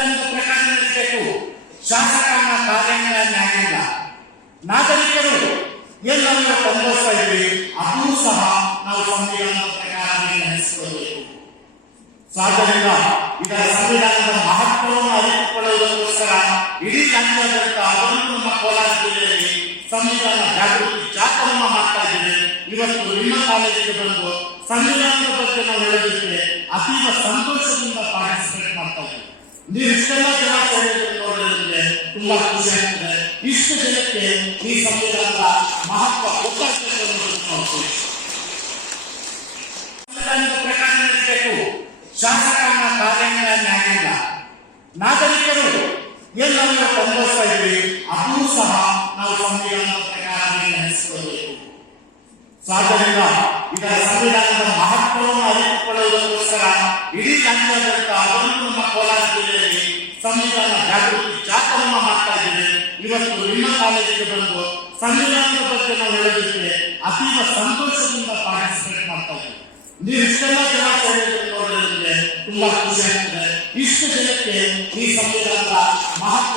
ಸಂವಿಧಾನದ ಪ್ರಕಾರ ನಡೆಸಬೇಕು. ಶಾಸಕಾಂಗ ಕಾರ್ಯಾಂಗ ನ್ಯಾಯಾಂಗ ನಾಗರಿಕರು ಎಲ್ಲರೂ ಸಂತೋಷ ಇದ್ದೀವಿ ಅದೂ ಸಹ ನಾವು ಸಂವಿಧಾನದ ಪ್ರಕಾರ ನಡೆಸಿಕೊಳ್ಳಬೇಕು ಇದರ ಸಂವಿಧಾನದ ಮಹತ್ವವನ್ನು ಅರಿತುಕೊಳ್ಳುವುದಕ್ಕೋಸ್ಕರ ಇಡೀ ರಾಜ್ಯಾದ್ಯಂತ ಅದನ್ನು ನಮ್ಮ ಕೋಲಾರ ಜಿಲ್ಲೆಯಲ್ಲಿ ಸಂವಿಧಾನ ಜಾಗೃತಿ ಜಾಥವನ್ನು ಮಾಡ್ತಾ ಇದ್ದೇವೆ. ಇವತ್ತು ನಿಮ್ಮ ಕಾಲೇಜಿಗೆ ಬಂದು ಸಂವಿಧಾನದ ಬಗ್ಗೆ ನಾವು ಹೇಳೋದಕ್ಕೆ ಅತೀವ ಸಂತೋಷದಿಂದ ಪಾರ್ಟಿಸಿಪೇಟ್ ಮಾಡ್ತಾ ಇದ್ದೀವಿ. ನೀವು ಇಷ್ಟೆಲ್ಲ ಜನ ನೋಡಿದ್ರೆ ತುಂಬಾ ಖುಷಿ ಆಗ್ತದೆ ಇಷ್ಟು ಜನಕ್ಕೆ ಈ ಸಂವಿಧಾನದ ಮಹತ್ವ ಗೊತ್ತಾಗ್ತದೆ ಪ್ರಕಾರ ನಡೆಸಬೇಕು ಶಾಸಕಾಂಗ ಕಾರ್ಯಾಂಗ ನಾಗರಿಕರು ಇವತ್ತು ಅನುಭವಿಸ್ತಾ ಇದ್ದೀವಿ ಅದೂ ಸಹ ನಾವು ಸಂವಿಧಾನದ ಪ್ರಕಾರ ನಡೆಸಿಕೊಳ್ಳಬೇಕು ಆದ್ದರಿಂದ ಇದರ ಸಂವಿಧಾನದ ರಾಜ್ಯಾದ್ಯಂತ ಅದನ್ನು ನಮ್ಮ ಕೋಲಾರ ಜಿಲ್ಲೆಯಲ್ಲಿ ಸಂವಿಧಾನ ಜಾಗೃತಿ ಜಾಥವನ್ನು ಮಾಡ್ತಾ ಇದ್ದೇವೆ ಇವತ್ತು ನಿಮ್ಮ ಕಾಲೇಜಿಗೆ ಬಂದು ಸಂವಿಧಾನದ ಬಗ್ಗೆ ನಾವು ಹೇಳೋದಕ್ಕೆ ಅತೀವ ಸಂತೋಷದಿಂದ ಪಾರ್ಟಿಸಿಪೇಟ್ ಮಾಡ್ತಾ ಇದ್ದೀವಿ ನೀವು ಇಷ್ಟೆಲ್ಲ ಜನ ನೋಡೋದಕ್ಕೆ ತುಂಬಾ ಖುಷಿ ಆಗ್ತದೆ. ಇಷ್ಟು ಜನಕ್ಕೆ ಈ ಸಂವಿಧಾನದ ಮಹತ್ವ